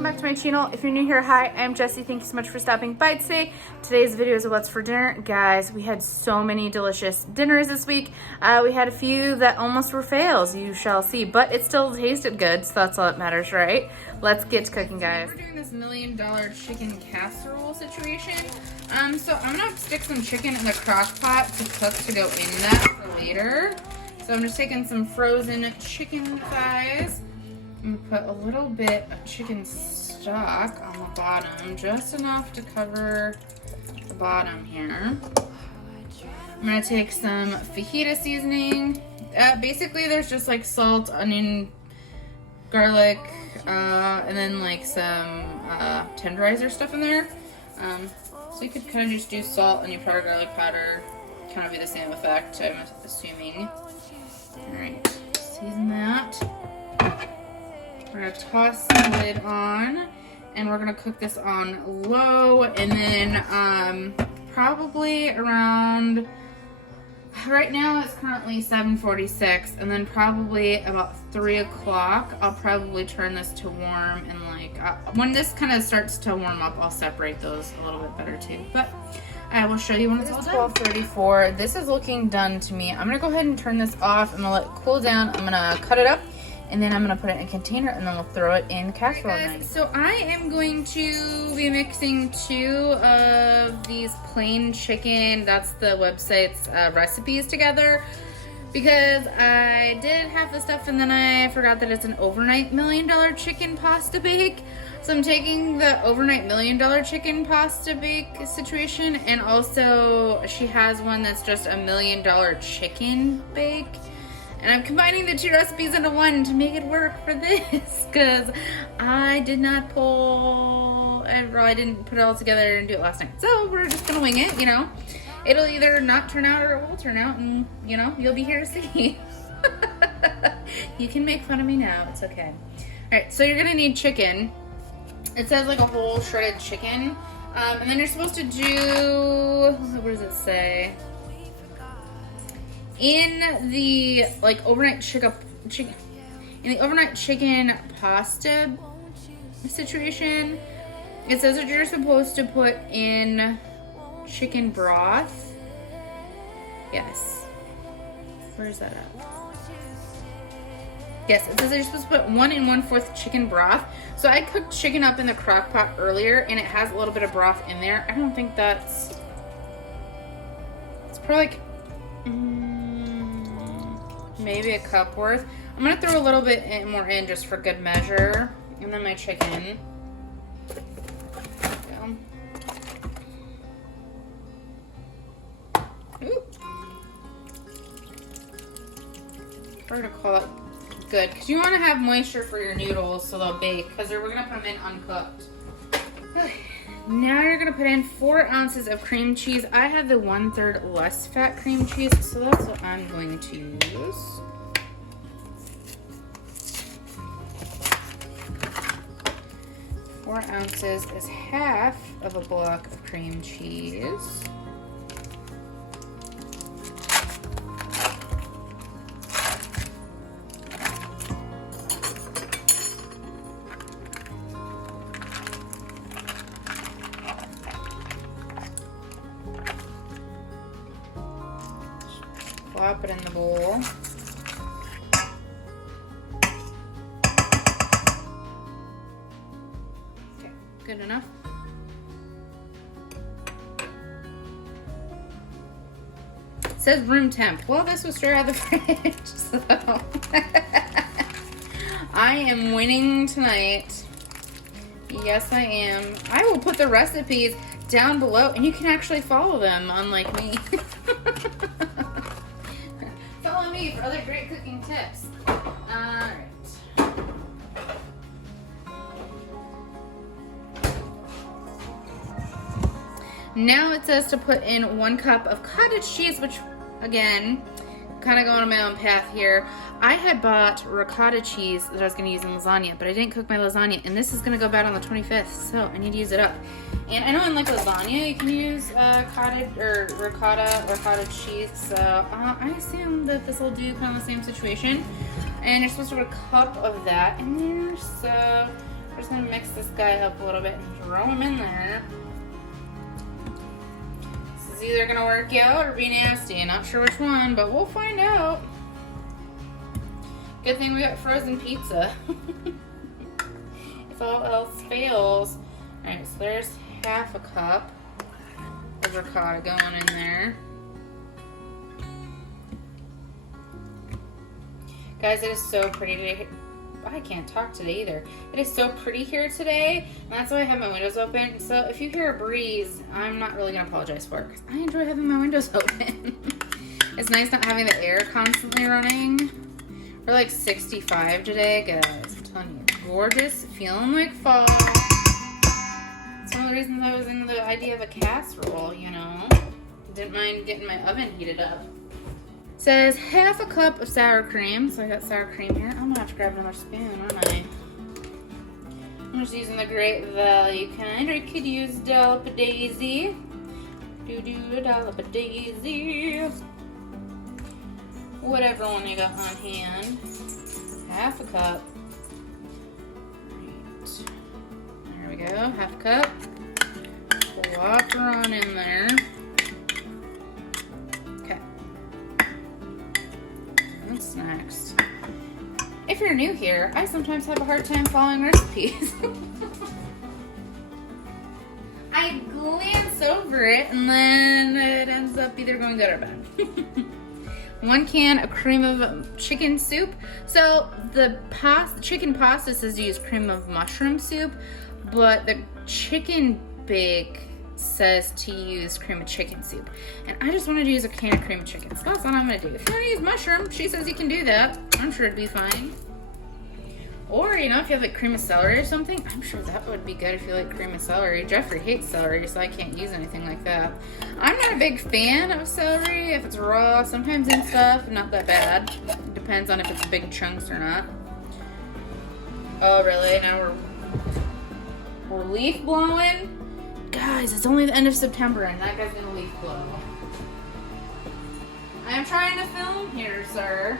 welcome back to my channel. If you're new here, hi, I'm Jessie. Thank you so much for stopping by today. Today's video is what's for dinner. Guys, we had so many delicious dinners this week. We had a few that almost were fails, you shall see, but it still tasted good, so that's all that matters, right? Let's get to cooking, guys. We're doing this $1 million chicken casserole situation. So I'm gonna stick some chicken in the crock pot to cook to go in that for later. So I'm just taking some frozen chicken thighs. I'm gonna put a little bit of chicken stock on the bottom, just enough to cover the bottom here. I'm gonna take some fajita seasoning. Basically, there's just like salt, onion, garlic, and then like some tenderizer stuff in there. So you could kind of just do salt, onion powder, garlic powder, kind of be the same effect, I'm assuming. Alright, season that. We're gonna toss the lid on, and we're gonna cook this on low, and then probably around, right now it's currently 7:46, and then probably about 3 o'clock, I'll probably turn this to warm, and like, when this kind of starts to warm up, I'll separate those a little bit better too, but I will show you when it's all done. 12:34, this is looking done to me. I'm gonna go ahead and turn this off, I'm gonna let it cool down, I'm gonna cut it up, and then I'm gonna put it in a container, and then we'll throw it in casserole. Right, guys, so I am going to be mixing 2 of these plain chicken, that's the website's recipes, together, because I did half the stuff and then I forgot that it's an overnight $1 million chicken pasta bake. So I'm taking the overnight $1 million chicken pasta bake situation, and also she has one that's just a $1 million chicken bake. And I'm combining the 2 recipes into one to make it work for this, because I did not I didn't put it all together and do it last night. So we're just gonna wing it, you know. It'll either not turn out or it will turn out, and you know, you'll be here to see. You can make fun of me now, it's okay. All right, so you're gonna need chicken. It says like a whole shredded chicken. And then you're supposed to do, what does it say? In the like overnight chicken pasta situation, it says that you're supposed to put in chicken broth. Yes. Where is that at? Yes, it says that you're supposed to put 1 1/4 chicken broth. So I cooked chicken up in the crock pot earlier, and it has a little bit of broth in there. I don't think it's probably like maybe a cup worth. I'm gonna throw a little bit more in just for good measure. And then my chicken. Ooh. Hard to call it good, because you want to have moisture for your noodles so they'll bake, because we're gonna put them in uncooked. Now you're gonna put in 4 ounces of cream cheese. I have the 1/3 less fat cream cheese, so that's what I'm going to use. Four ounces is half of a block of cream cheese. Plop it in the bowl. Okay, good enough. It says room temp. Well, this was straight out of the fridge, so I am winning tonight. Yes, I am. I will put the recipes down below, and you can actually follow them, unlike me. Follow me for other great cooking tips. Alright. Now it says to put in 1 cup of cottage cheese, which, again, kind of going on my own path here. I had bought ricotta cheese that I was going to use in lasagna, but I didn't cook my lasagna, and this is going to go bad on the 25th, so I need to use it up. And I know in like lasagna you can use cottage or ricotta or cottage cheese, so I assume that this will do kind of the same situation. And you're supposed to put a cup of that in there, so We're just gonna mix this guy up a little bit and throw him in there. This is either gonna work out or be nasty. Not sure which one, but we'll find out. Good thing we got frozen pizza. If all else fails. Alright, so there's half a cup of ricotta going in there. Guys, it is so pretty today. I can't talk today either. It is so pretty here today, and that's why I have my windows open. So if you hear a breeze, I'm not really gonna apologize for it, because I enjoy having my windows open. It's nice not having the air constantly running. We're like 65 today, guys. I'm telling you, gorgeous, feeling like fall. It's one of the reasons I was into the idea of a casserole, you know. Didn't mind getting my oven heated up. Says half a cup of sour cream. So I got sour cream here. I'm gonna have to grab another spoon, aren't I? I'm just using the Great Value kind, or you could use dollop-a-daisy. Do a dollop-a-daisy. Whatever one you got on hand. Half a cup. Right. There we go, half a cup. Plop her on in there. What's next? If you're new here, I sometimes have a hard time following recipes. I glance over it and then it ends up either going good or bad. 1 can of cream of chicken soup. So the chicken pasta says to use cream of mushroom soup, but the chicken bake says to use cream of chicken soup. And I just wanted to use a can of cream of chicken. So that's what I'm gonna do. If you wanna use mushroom, she says you can do that. I'm sure it'd be fine. Or, you know, if you have like cream of celery or something, I'm sure that would be good if you like cream of celery. Jeffrey hates celery, so I can't use anything like that. I'm not a big fan of celery. If it's raw, sometimes in stuff, not that bad. Depends on if it's big chunks or not. Oh, really? Now we're leaf blowing? Guys, it's only the end of September and that guy's gonna leaf blow. I am trying to film here, sir.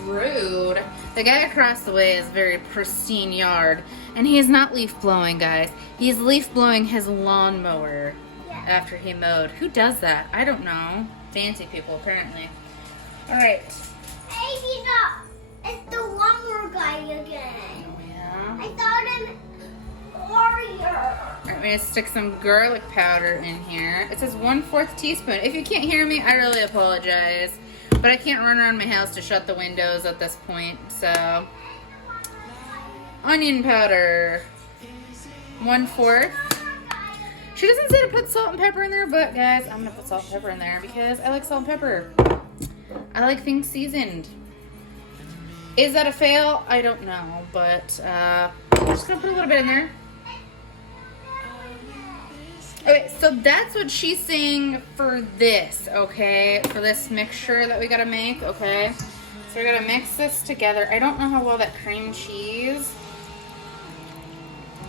Rude. The guy across the way is a very pristine yard, and he is not leaf blowing, guys. He's leaf blowing his lawnmower after he mowed. Who does that? I don't know. Fancy people, apparently. All right. Maybe not. It's the lawnmower guy again. Oh, yeah? I thought him warrior. I'm going to stick some garlic powder in here. It says 1/4 teaspoon. If you can't hear me, I really apologize. But I can't run around my house to shut the windows at this point, so. Onion powder. 1/4. She doesn't say to put salt and pepper in there, but guys, I'm going to put salt and pepper in there because I like salt and pepper. I like things seasoned. Is that a fail? I don't know, but I'm just gonna put a little bit in there. Okay, so that's what she's saying for this, okay? For this mixture that we gotta make, okay? So we're gonna mix this together. I don't know how well that cream cheese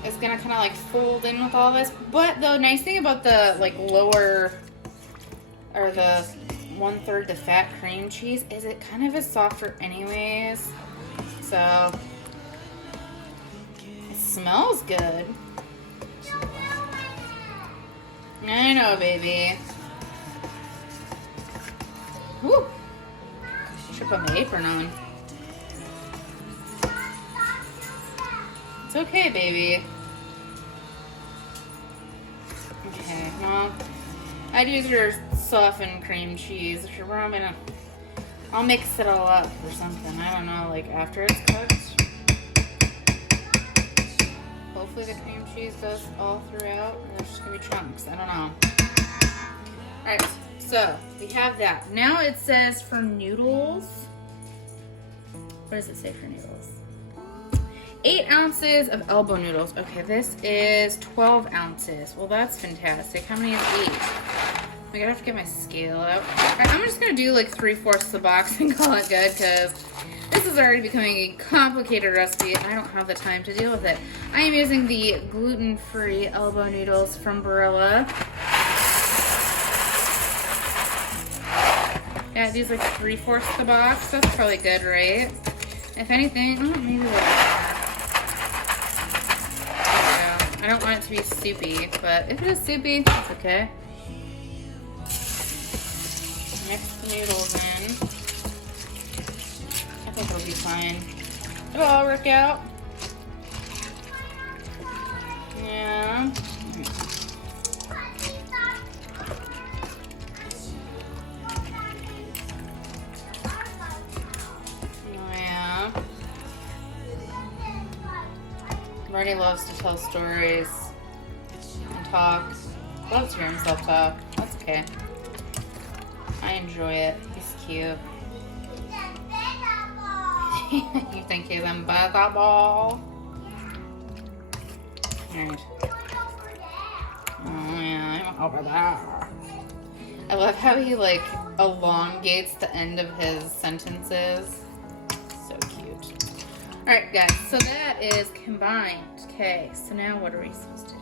is gonna kind of like fold in with all this, but the nice thing about the like lower, or the 1/3 the fat cream cheese is it kind of is softer anyways. So it smells good. I know, baby. Woo! Should put my apron on. It's okay, baby. Okay, well, I'd use your softened cream cheese. If you're wrong, I'll mix it all up or something. I don't know, like after it's cooked. Hopefully the cream cheese goes all throughout. Or there's just gonna be chunks. I don't know. Alright, so we have that. Now it says for noodles. What does it say for noodles? 8 ounces of elbow noodles. Okay, this is 12 ounces. Well, that's fantastic. How many is 8? I'm gonna have to get my scale out. Alright, I'm just gonna do like 3/4 the box and call it good because this is already becoming a complicated recipe and I don't have the time to deal with it. I am using the gluten-free elbow noodles from Barilla. Yeah, these like 3/4 the box. That's probably good, right? If anything, maybe a little more. I don't want it to be soupy, but if it is soupy, it's okay. Mix the noodles in. I think it'll be fine. It'll all work out. Yeah. Yeah. Marty loves to tell stories and talk. Loves to hear himself talk. That's okay. I enjoy it. He's cute. You think he's unbeatable? Alright. Oh yeah, I'm over there. I love how he like elongates the end of his sentences. So cute. Alright guys, so that is combined. Okay, so now what are we supposed to do?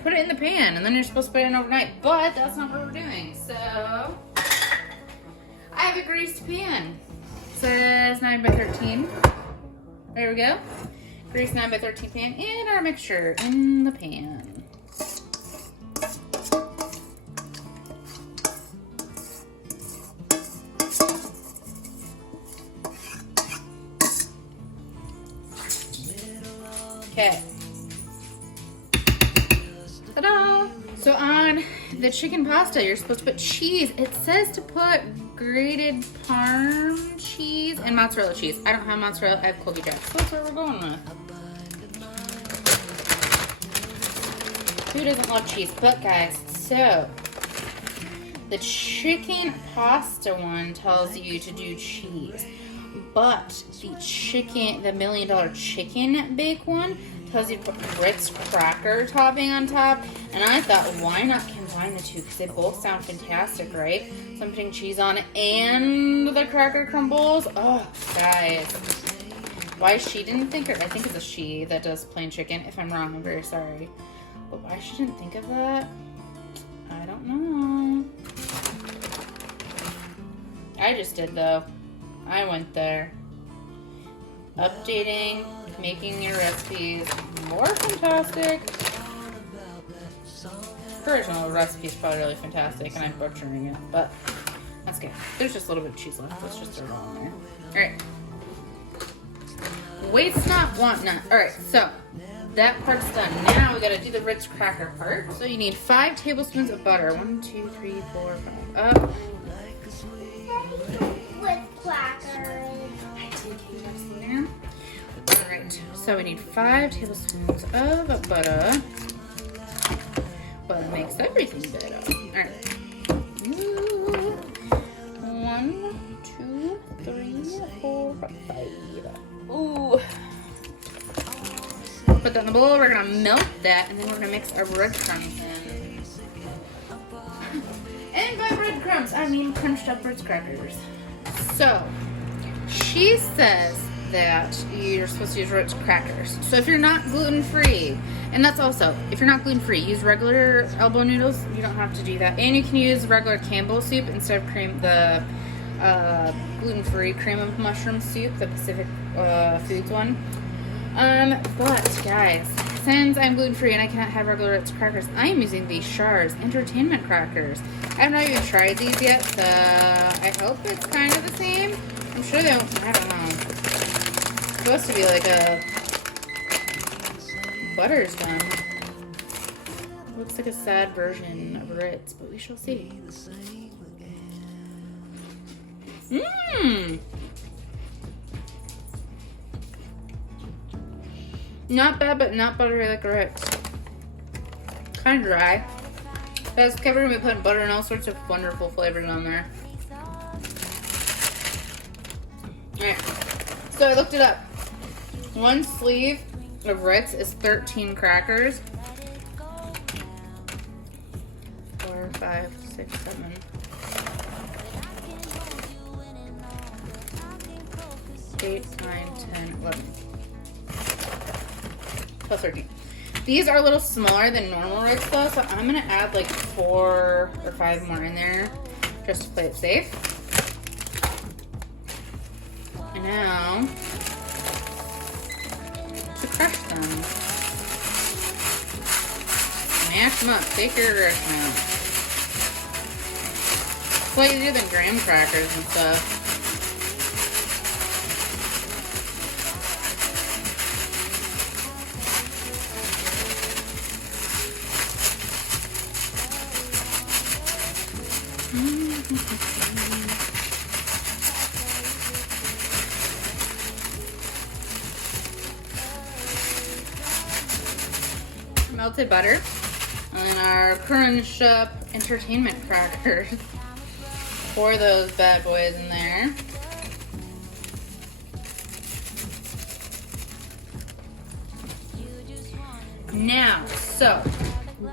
Put it in the pan and then you're supposed to put it in overnight, but that's not what we're doing. So I have a greased pan. It says 9 by 13. There we go. Greased 9 by 13 pan and our mixture in the pan. Okay. Ta-da! So on the chicken pasta, you're supposed to put cheese. It says to put grated parm cheese and mozzarella cheese. I don't have mozzarella, I have Colby Jack. So that's what we're going with. Who doesn't love cheese? But guys, so the chicken pasta one tells you to do cheese. But the chicken, the $1 million chicken bake one tells you to put Ritz Cracker topping on top. And I thought, why not combine the two? Because they both sound fantastic, right? So I'm putting cheese on and the cracker crumbles. Oh, guys. Why she didn't think, or I think it's a she that does plain chicken. If I'm wrong, I'm very sorry. But why she didn't think of that, I don't know. I just did, though. I went there. Updating, making your recipes more fantastic. Her original recipe is probably really fantastic, and I'm butchering it, but that's good. There's just a little bit of cheese left. Let's just throw it all in there. Alright. Waste not, want not. Alright, so that part's done. Now we gotta do the Ritz Cracker part. So you need 5 tablespoons of butter. 1, 2, 3, 4, 5. Up. Alright, so we need 5 tablespoons of butter. Butter makes everything better. Alright. 1, 2, 3, 4, 5. Ooh. Put that in the bowl. We're gonna melt that, and then we're gonna mix our breadcrumbs in. And by breadcrumbs, I mean crunched up Ritz Crackers. So, she says that you're supposed to use Ritz Crackers. So if you're not gluten-free, and that's also, if you're not gluten-free, use regular elbow noodles. You don't have to do that. And you can use regular Campbell's soup instead of the gluten-free cream of mushroom soup, the Pacific Foods one. But guys, since I'm gluten-free and I cannot have regular Ritz Crackers, I am using the Schar's Entertainment Crackers. I have not even tried these yet, so I hope it's kind of the same. I'm sure they don't, I don't know. It's supposed to be like a butter's gum. Looks like a sad version of Ritz, but we shall see. Mmm! Not bad, but not buttery like a Ritz. Kind of dry. That's covered with putting butter and all sorts of wonderful flavors on there. Alright, so I looked it up. 1 sleeve of Ritz is 13 crackers. 4, 5, 6, 7. 8, 9, 10, 11. Plus 13. These are a little smaller than normal Ritz though, so I'm gonna add like 4 or 5 more in there just to play it safe. And now to crush them. Mash them up, take your aggression out. It's way easier than graham crackers and stuff. Melted butter and our crunched up entertainment crackers. Pour those bad boys in there. Now, so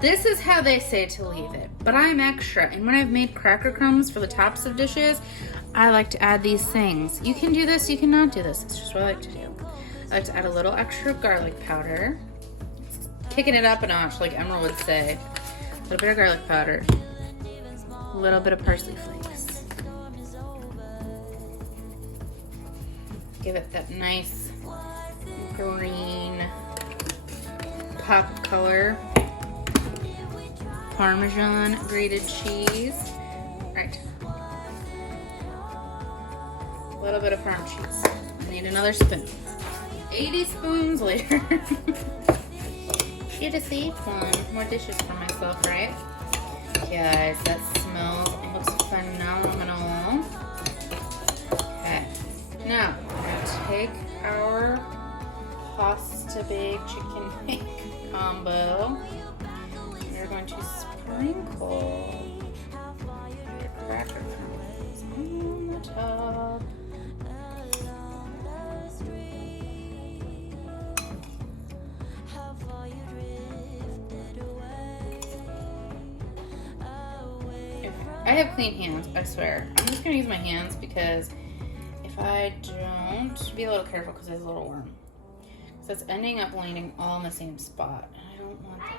this is how they say to leave it, but I'm extra, and when I've made cracker crumbs for the tops of dishes, I like to add these things. You can do this, you cannot do this. It's just what I like to do. I like to add a little extra garlic powder. Kicking it up a notch, like Emerald would say. A little bit of garlic powder. A little bit of parsley flakes. Give it that nice green pop of color. Parmesan grated cheese. Right. A little bit of parm cheese. I need another spoon. 80 spoons later. Should have saved one. More dishes for myself, right? Guys, that smells and looks phenomenal. Okay. Now, we're gonna take our pasta bake chicken bake combo. We're going to sprinkle the cracker crumbs on the top. I have clean hands, I swear. I'm just gonna use my hands because if I don't, be a little careful because there's a little worm. So it's ending up landing all in the same spot. And I don't want that.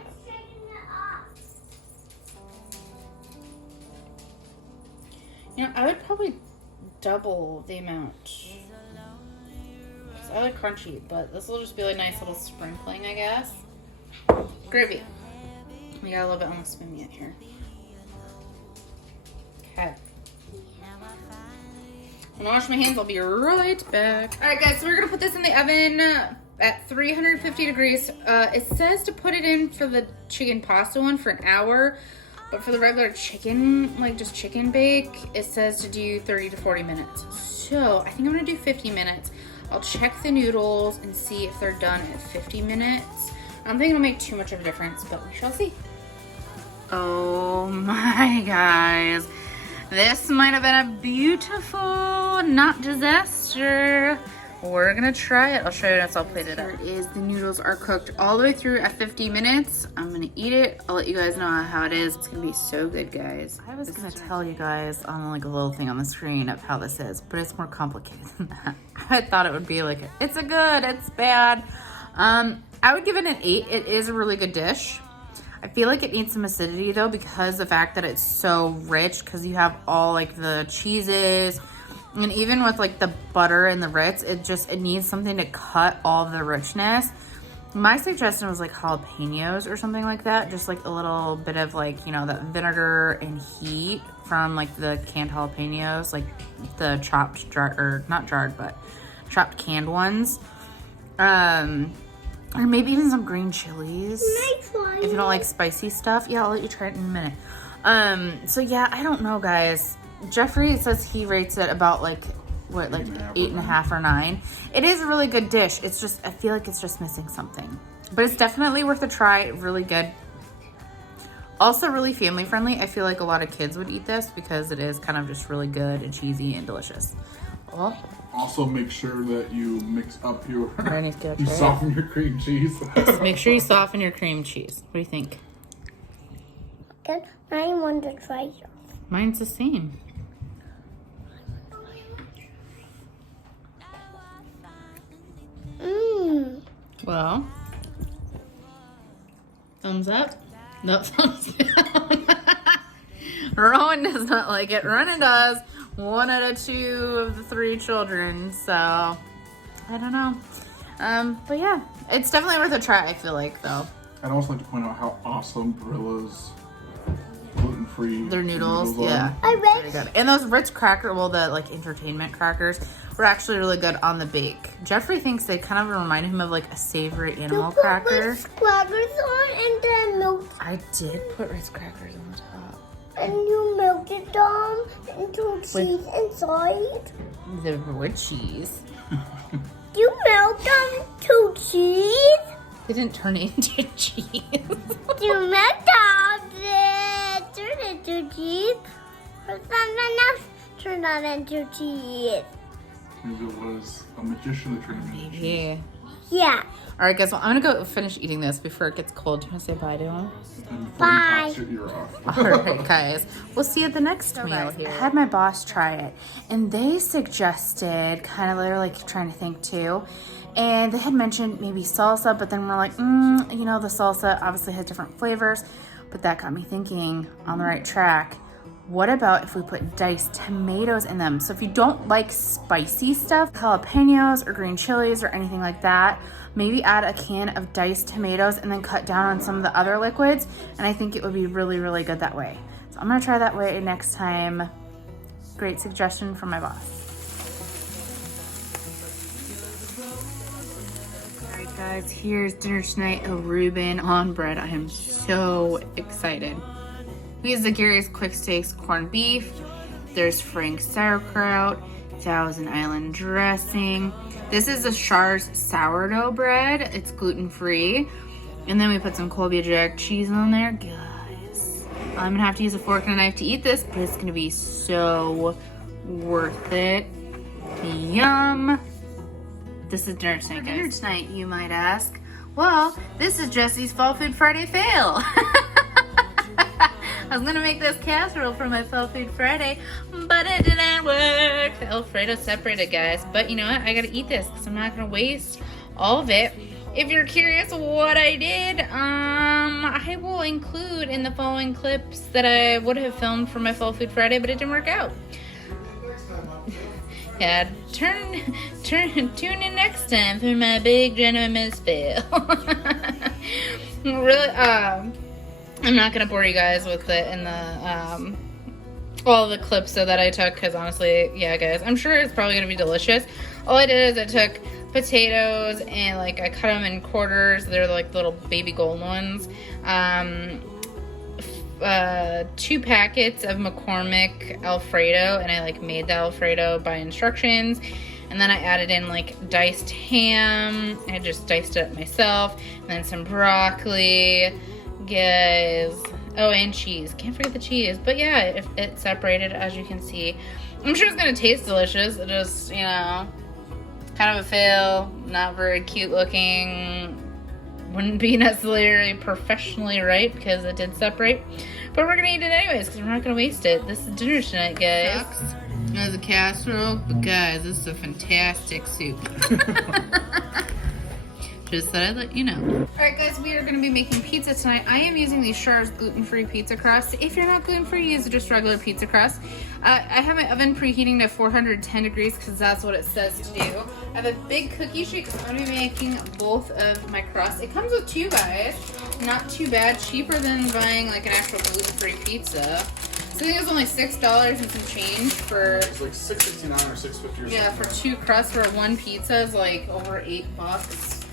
You know, I would probably double the amount. 'Cause I like crunchy, but this will just be a nice little sprinkling, I guess. Gravy. We got a little bit on the spoon yet here. Okay. I'm gonna wash my hands. I'll be right back. All right, guys. So we're gonna put this in the oven at 350 degrees. It says to put it in for the chicken pasta one for an hour, but for the regular chicken, like just chicken bake, it says to do 30 to 40 minutes. So I think I'm gonna do 50 minutes. I'll check the noodles and see if they're done at 50 minutes. I don't think it'll make too much of a difference, but we shall see. Oh my guys. This might have been a beautiful, not disaster. We're gonna try it. I'll show you once I'll plate it up. Here it is. The noodles are cooked all the way through at 50 minutes. I'm gonna eat it. I'll let you guys know how it is. It's gonna be so good, guys. I was gonna tell you guys on like a little thing on the screen of how this is, but it's more complicated than that. I thought it would be like, it's a good, it's bad. I would give it an 8. It is a really good dish. I feel like it needs some acidity though, because the fact that it's so rich, because you have all like the cheeses, and even with like the butter and the Ritz, it needs something to cut all the richness. My suggestion was like jalapeños or something like that. Just like a little bit of like, you know, that vinegar and heat from like the canned jalapeños, like the chopped, not jarred, but chopped canned ones. Or maybe even some green chilies. If you don't like spicy stuff. Yeah, I'll let you try it in a minute. So yeah, I don't know, guys. Jeffrey says he rates it about like, what, like 8.5 or 9. It is a really good dish. It's just, I feel like it's just missing something. But it's definitely worth a try. Really good. Also really family friendly. I feel like a lot of kids would eat this because it is kind of just really good and cheesy and delicious. Oh. Also, make sure that you mix up your, you soften your cream cheese. Make sure you soften your cream cheese. What do you think? I want to try yours. Mine's the same. Mmm. Well, Thumbs up? No, thumbs down. Rowan does not like it. Ronan does. 1 out of 2 of the 3 children. So, I don't know. But yeah, it's definitely worth a try, I feel like, though. I'd also like to point out how awesome Barilla's gluten-free Their noodles, are. yeah. Very good. And those Ritz Cracker, well, the like entertainment crackers, were actually really good on the bake. Jeffrey thinks they kind of remind him of like a savory animal cracker. Ritz Crackers on and then milk. I did put Ritz Crackers on the top. And you melted them into cheese inside. The wood cheese. You melt them to cheese? They didn't turn into cheese. You melt them, turn it into cheese. Or something else turn that into cheese. Maybe it was a magician that turned him into cheese. Yeah. Yeah. All right, guys. Well, I'm gonna go finish eating this before it gets cold. Do you want to say bye to him? And before Bye. he pops your ear off. All right, guys. We'll see you at the next meal here. I had my boss try it, and they suggested kind of they're like trying to think too, and they had mentioned maybe salsa, but then we're like, you know, the salsa obviously has different flavors, but that got me thinking on the right track. What about if we put diced tomatoes in them? So if you don't like spicy stuff, jalapeños or green chilies or anything like that, maybe add a can of diced tomatoes and then cut down on some of the other liquids. And I think it would be really, really good that way. So I'm gonna try that way next time. Great suggestion from my boss. All right, guys, here's dinner tonight, a Reuben on bread. I am so excited. We use the Gary's Quick Steaks corned beef. There's Frank sauerkraut, Thousand Island dressing. This is a Schar's sourdough bread. It's gluten-free. And then we put some Colby jack cheese on there. Guys, I'm gonna have to use a fork and a knife to eat this, but it's gonna be so worth it. Yum. This is dinner tonight, guys. Dinner tonight, you might ask. Well, this is Jesse's Fall Food Friday fail. I was gonna make this casserole for my Fall Food Friday, but it didn't work. The Alfredo separated, guys. But you know what? I gotta eat this because I'm not gonna waste all of it. If you're curious what I did, I will include in the following clips that I would have filmed for my Fall Food Friday, but it didn't work out. Yeah, tune in next time for my big ginormous fail. Really, I'm not gonna bore you guys with it in the all the clips that I took, because honestly, yeah, guys, I'm sure it's probably gonna be delicious. All I did is I took potatoes and like I cut them in quarters. They're like the little baby golden ones. 2 packets of McCormick Alfredo, and I like made the Alfredo by instructions. And then I added in like diced ham. I just diced it up myself. And then some broccoli, guys. Oh, and cheese. Can't forget the cheese. But yeah, it separated, as you can see. I'm sure it's gonna taste delicious. It just, you know, kind of a fail. Not very cute looking. Wouldn't be necessarily professionally right because it did separate. But we're gonna eat it anyways because we're not gonna waste it. This is dinner tonight, guys. There's a casserole, but guys, this is a fantastic soup. Just thought I'd let you know. Alright guys, we are going to be making pizza tonight. I am using these Schar's gluten-free pizza crust. If you're not gluten-free, use just regular pizza crust. I have my oven preheating to 410 degrees because that's what it says to do. I have a big cookie sheet because I'm going to be making both of my crusts. It comes with 2, guys. Not too bad. Cheaper than buying like an actual gluten-free pizza. So I think it was only $6 and some change for... It's like $6.69 or $6.50 or yeah, for 2 crusts for 1 pizza is like over $8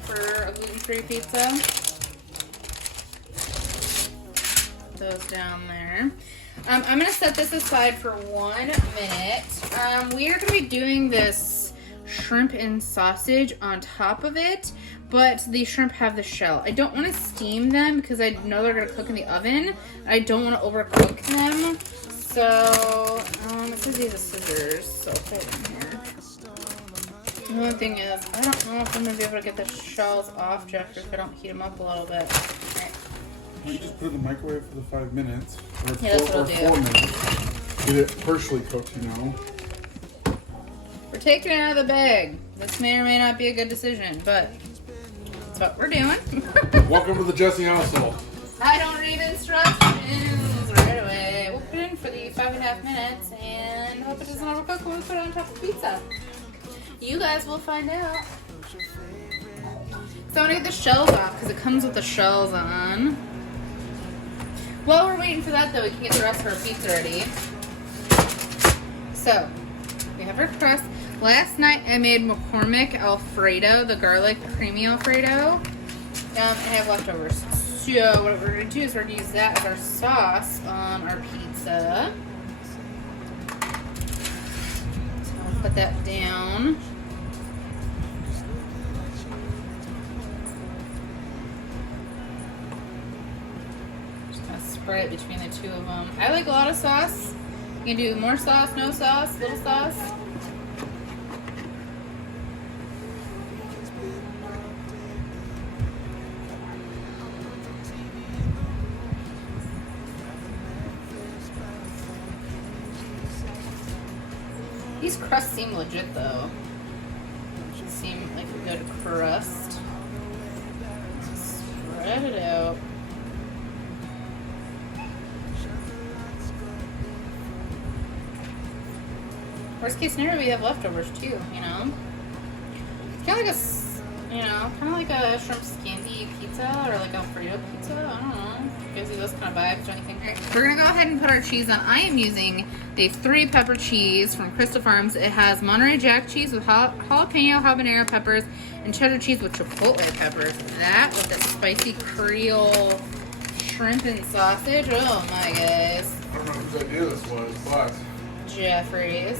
for a gluten-free pizza. Those down there. I'm going to set this aside for 1 minute. We are going to be doing this shrimp and sausage on top of it, but the shrimp have the shell. I don't want to steam them because I know they're going to cook in the oven. I don't want to overcook them. So, it says use a scissors, so I'll put it in here. The only thing is, I don't know if I'm going to be able to get the shells off, Jeffrey, if I don't heat them up a little bit. Alright. You just put it in the microwave for the 5 minutes. Or Yeah, that's what I'll 4 do. minutes. Get it partially cooked, you know. We're taking it out of the bag. This may or may not be a good decision, but that's what we're doing. Welcome to the Jesse household. I don't read instructions right away. We'll put it in for the 5.5 minutes and hope it doesn't overcook when we put it on top of pizza. You guys will find out. So I'm gonna get the shells off because it comes with the shells on. While we're waiting for that though, we can get the rest of our pizza ready. So, we have our crust. Last night I made McCormick Alfredo, the garlic creamy Alfredo. And I have leftovers. So what we're going to do is we're going to use that as our sauce on our pizza. So I'll put that down. Just going to spread it between the two of them. I like a lot of sauce. You can do more sauce, no sauce, little sauce. These crusts seem legit though. Should seem like a good crust. Spread it out. Worst case scenario, we have leftovers too, you know? It's kind of like a shrimp scampi pizza or like Alfredo pizza. I don't know. Gives you those kind of vibes or anything. Right, we're gonna go ahead and put our cheese on. I am using the 3-pepper cheese from Crystal Farms. It has Monterey Jack cheese with jalapeno, habanero peppers, and cheddar cheese with chipotle peppers. That with the spicy Creole shrimp and sausage. Oh my guys. I don't know whose idea this was, but Jeffrey's.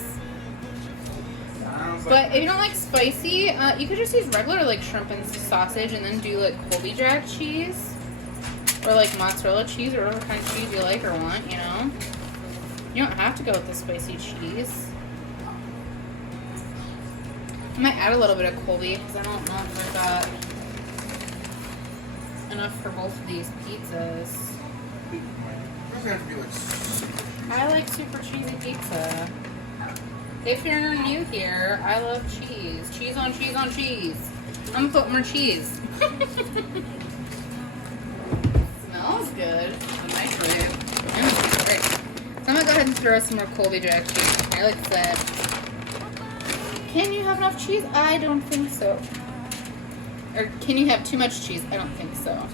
But if you don't like spicy, you could just use regular like shrimp and sausage and then do like colby Jack cheese. Or like mozzarella cheese or whatever kind of cheese you like or want, you know? You don't have to go with the spicy cheese. I might add a little bit of colby because I don't know if I've got enough for both of these pizzas. it doesn't have to be like super cheesy. I like super cheesy pizza. If you're new here, I love cheese. Cheese on cheese on cheese. I'm gonna put more cheese. Smells good. The microwave. And the cheese, right. So I'm gonna go ahead and throw some more colby Jack cheese in here. Like I said, can you have enough cheese? I don't think so. Or can you have too much cheese? I don't think so.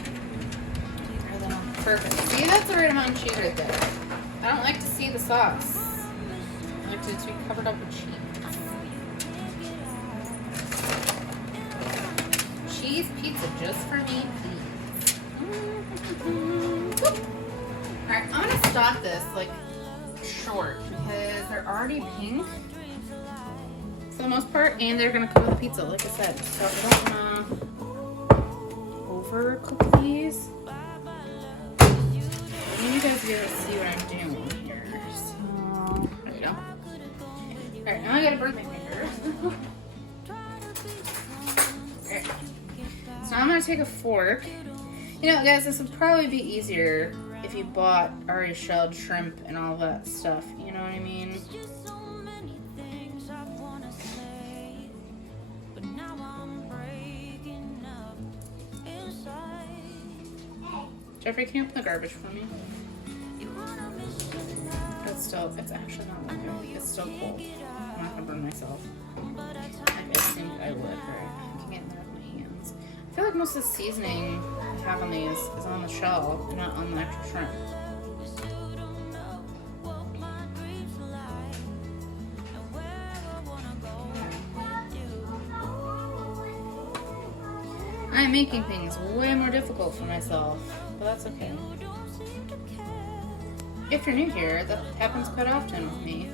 Perfect. See, that's the right amount of cheese right there. I don't like to see the sauce. I like it to be covered up with cheese. Cheese pizza just for me, please. Alright, I'm gonna stop this like short because they're already pink for the most part, and they're gonna cover the pizza, like I said. So I don't wanna overcook these. I need you guys to be able to see what I'm doing here. So there you go. Alright, now I gotta burn my fingers. Alright. So now I'm gonna take a fork. You know, guys, this would probably be easier if you bought already shelled shrimp and all that stuff. You know what I mean? Jeffrey, can you open the garbage for me? It's actually not like it's still cold. I'm not gonna burn myself. I think I would, right? I can get in there with my hands. I feel like most of the seasoning I have on these is on the shell, not on the actual shrimp. I'm making things way more difficult for myself, but that's okay. If you're new here, that happens quite often with me.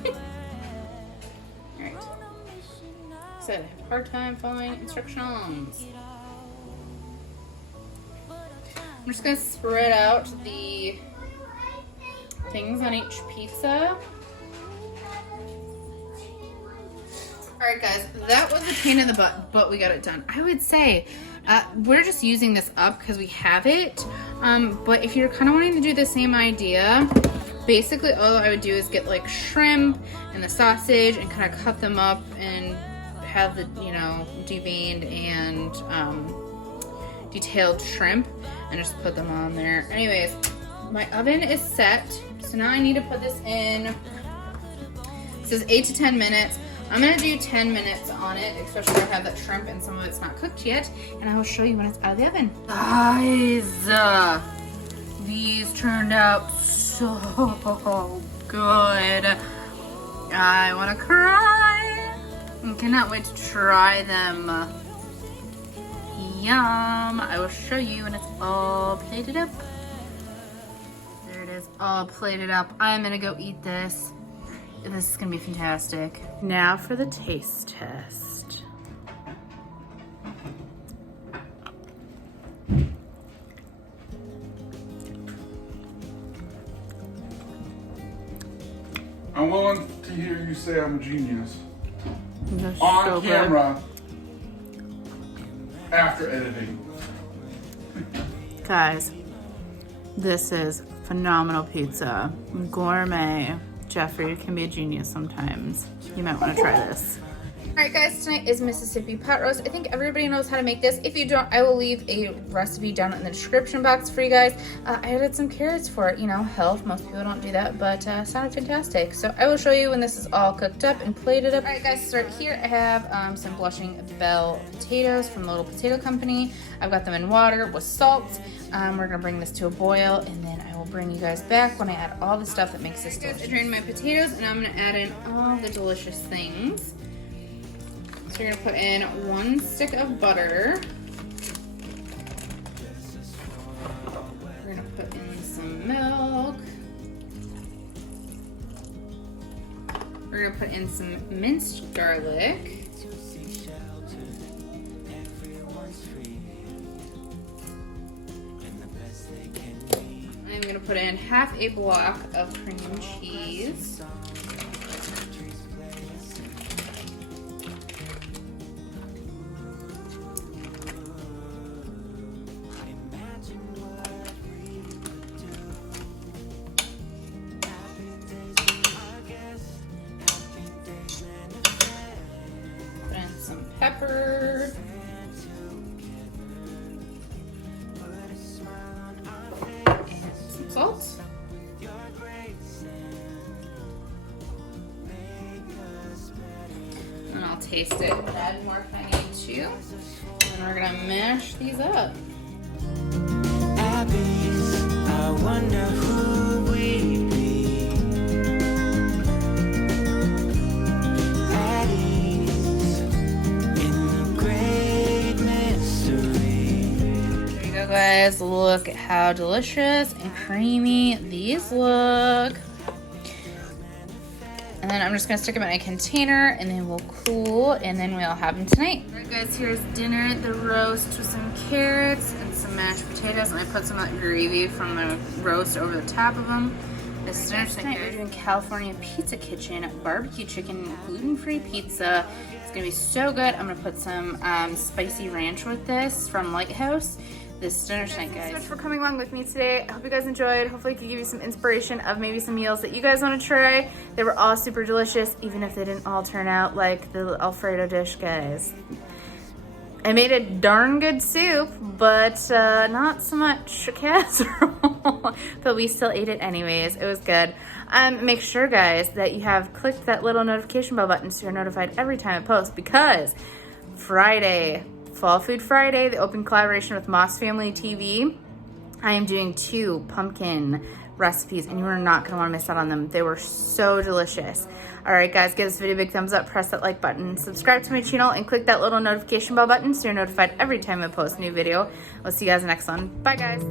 Alright. So I have a hard time following instructions. I'm just going to spread out the things on each pizza. Alright guys, that was a pain in the butt, but we got it done. I would say we're just using this up because we have it, but if you're kind of wanting to do the same idea, basically all I would do is get like shrimp and the sausage and kind of cut them up and have the, you know, deveined and detailed shrimp and just put them on there. Anyways, my oven is set. So now I need to put this in. It says 8 to 10 minutes. I'm gonna do 10 minutes on it, especially if I have that shrimp and some of it's not cooked yet. And I will show you when it's out of the oven. Guys, these turned out so good. I wanna cry. I cannot wait to try them. Yum. I will show you when it's all plated up. There it is, all plated up. I'm gonna go eat this. This is gonna be fantastic. Now for the taste test. I'm willing to hear you say I'm a genius. That's On so camera. After editing. good. Guys, this is phenomenal pizza. Gourmet. Jeffrey can be a genius sometimes. You might want to try this. Alright guys, tonight is Mississippi pot roast. I think everybody knows how to make this. If you don't, I will leave a recipe down in the description box for you guys. I added some carrots for it, you know, health. Most people don't do that, but sounded fantastic. So I will show you when this is all cooked up and plated up. Alright guys, so right here I have some blushing bell potatoes from the Little Potato Company. I've got them in water with salt. We're gonna bring this to a boil, and then I will bring you guys back when I add all the stuff that makes this delicious. I drained my potatoes, and I'm gonna add in all the delicious things. So you're gonna put in 1 stick of butter. We're gonna put in some milk. We're gonna put in some minced garlic. I'm gonna put in half a block of cream cheese. Put in some pepper. Salt. And I'll taste it. Add more if I need to. And we're gonna mash these up. Abby's, I wonder who we'd be. Addie's, in the great mystery. There you go, guys. Look at how delicious and creamy these look. And then I'm just gonna stick them in a container and then we'll cool and then we'll have them tonight. All right guys, here's dinner. The roast with some carrots and some mashed potatoes. And I put some of that gravy from the roast over the top of them. This dinner tonight, we're doing California Pizza Kitchen barbecue chicken gluten-free pizza. It's gonna be so good. I'm gonna put some spicy ranch with this from Lighthouse. This dinner tonight, guys. Thanks so much for coming along with me today. I hope you guys enjoyed. Hopefully I could give you some inspiration of maybe some meals that you guys want to try. They were all super delicious, even if they didn't all turn out like the Alfredo dish, guys. I made a darn good soup, but not so much casserole. But we still ate it anyways. It was good. Make sure, guys, that you have clicked that little notification bell button so you're notified every time I post, because Friday, Fall Food Friday, the open collaboration with Moss Family TV, I am doing 2 pumpkin recipes and you are not gonna wanna miss out on them. They were so delicious. All right, guys, give this video a big thumbs up, press that like button, subscribe to my channel, and click that little notification bell button so you're notified every time I post a new video. We'll see you guys in the next one. Bye, guys.